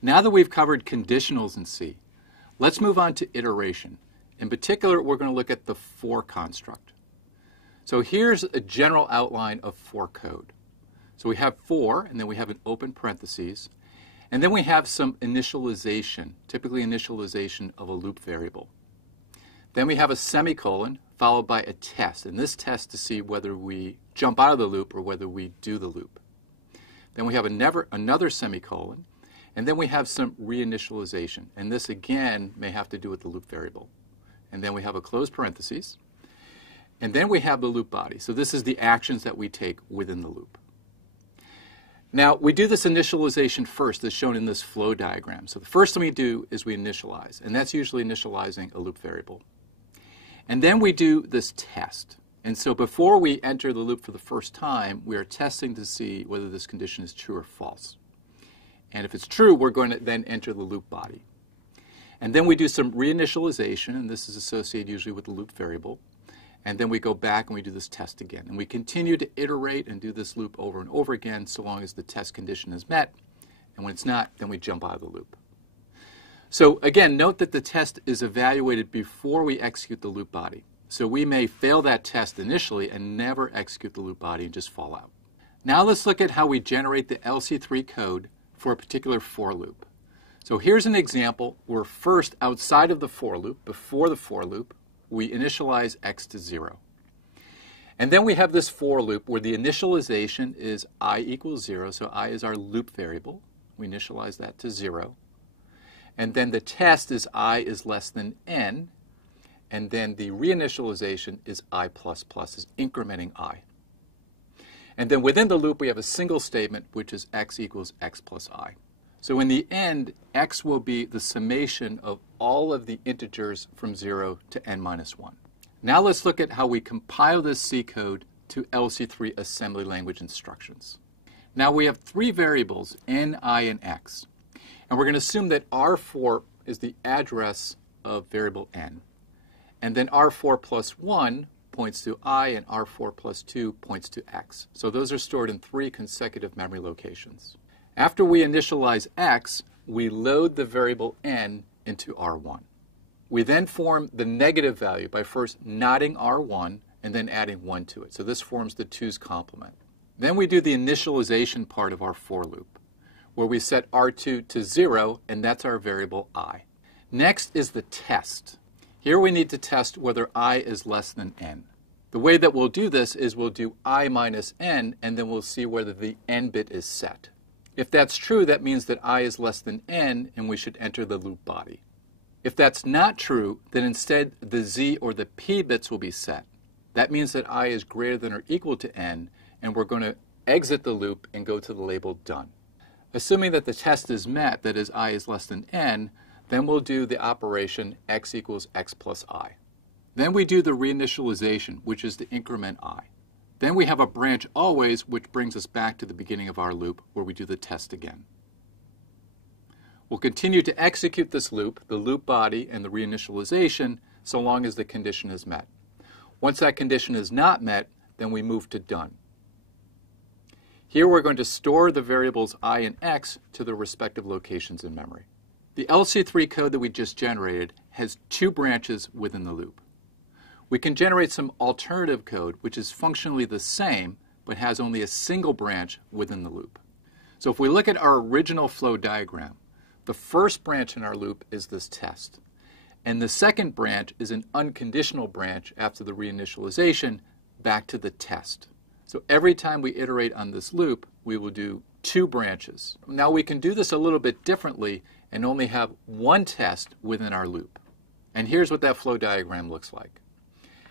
Now that we've covered conditionals in C, let's move on to iteration. In particular, we're going to look at the for construct. So here's a general outline of for code. So we have for, and then we have an open parentheses, and then we have some initialization, typically initialization of a loop variable. Then we have a semicolon followed by a test, and this test to see whether we jump out of the loop or whether we do the loop. Then we have another semicolon, and then we have some reinitialization, and this again may have to do with the loop variable. And then we have a closed parentheses, and then we have the loop body. So this is the actions that we take within the loop. Now, we do this initialization first, as shown in this flow diagram. So the first thing we do is we initialize, and that's usually initializing a loop variable. And then we do this test. And so before we enter the loop for the first time, we are testing to see whether this condition is true or false. And if it's true, we're going to then enter the loop body. And then we do some reinitialization, and this is associated usually with the loop variable. And then we go back and we do this test again. And we continue to iterate and do this loop over and over again so long as the test condition is met. And when it's not, then we jump out of the loop. So again, note that the test is evaluated before we execute the loop body. So we may fail that test initially and never execute the loop body and just fall out. Now let's look at how we generate the LC3 code for a particular for loop. So here's an example where first, outside of the for loop, before the for loop, we initialize x to 0. And then we have this for loop where the initialization is I equals 0, so I is our loop variable. We initialize that to 0. And then the test is I is less than n, and then the reinitialization is I++, is incrementing I. And then within the loop, we have a single statement, which is x equals x plus I. So in the end, x will be the summation of all of the integers from 0 to n minus 1. Now let's look at how we compile this C code to LC3 assembly language instructions. Now we have three variables, n, I, and x. And we're going to assume that R4 is the address of variable n. And then R4 plus 1 points to I, and R4 plus 2 points to x. So those are stored in three consecutive memory locations. After we initialize x, we load the variable n into R1. We then form the negative value by first knotting R1 and then adding 1 to it. So this forms the 2's complement. Then we do the initialization part of our for loop, where we set R2 to 0, and that's our variable I. Next is the test. Here we need to test whether I is less than n. The way that we'll do this is we'll do I minus n, and then we'll see whether the n bit is set. If that's true, that means that I is less than n, and we should enter the loop body. If that's not true, then instead the z or the p bits will be set. That means that I is greater than or equal to n, and we're going to exit the loop and go to the label done. Assuming that the test is met, that is I is less than n, then we'll do the operation x equals x plus I. Then we do the reinitialization, which is to increment I. Then we have a branch always, which brings us back to the beginning of our loop, where we do the test again. We'll continue to execute this loop, the loop body and the reinitialization, so long as the condition is met. Once that condition is not met, then we move to done. Here we're going to store the variables I and x to their respective locations in memory. The LC3 code that we just generated has two branches within the loop. We can generate some alternative code, which is functionally the same, but has only a single branch within the loop. So if we look at our original flow diagram, the first branch in our loop is this test. And the second branch is an unconditional branch after the reinitialization back to the test. So every time we iterate on this loop, we will do two branches. Now we can do this a little bit differently and only have one test within our loop. And here's what that flow diagram looks like.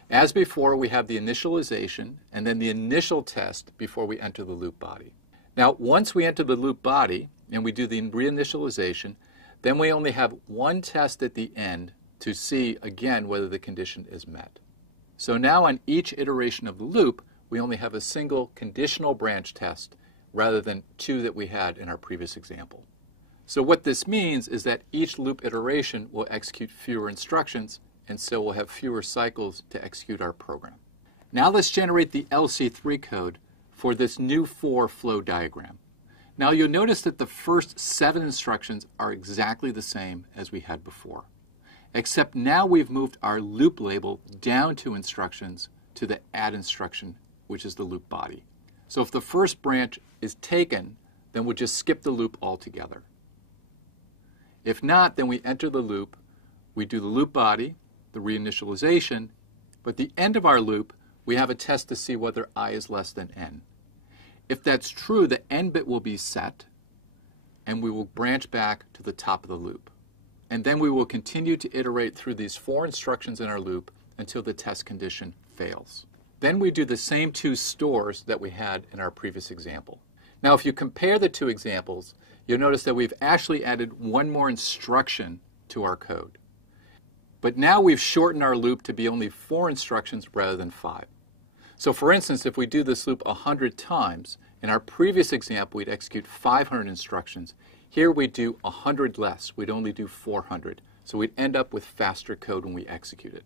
As before, we have the initialization and then the initial test before we enter the loop body. Now, once we enter the loop body and we do the reinitialization, then we only have one test at the end to see again whether the condition is met. So now on each iteration of the loop, we only have a single conditional branch test rather than two that we had in our previous example. So what this means is that each loop iteration will execute fewer instructions, and so we'll have fewer cycles to execute our program. Now let's generate the LC3 code for this new for flow diagram. Now you'll notice that the first 7 instructions are exactly the same as we had before, except now we've moved our loop label down 2 instructions to the add instruction, which is the loop body. So if the first branch is taken, then we'll just skip the loop altogether. If not, then we enter the loop, we do the loop body, the reinitialization, but at the end of our loop, we have a test to see whether I is less than n. If that's true, the n bit will be set, and we will branch back to the top of the loop. And then we will continue to iterate through these 4 instructions in our loop until the test condition fails. Then we do the same 2 stores that we had in our previous example. Now, if you compare the 2 examples, you'll notice that we've actually added 1 more instruction to our code. But now we've shortened our loop to be only 4 instructions rather than 5. So for instance, if we do this loop 100 times, in our previous example we'd execute 500 instructions. Here we do 100 less. We'd only do 400. So we'd end up with faster code when we execute it.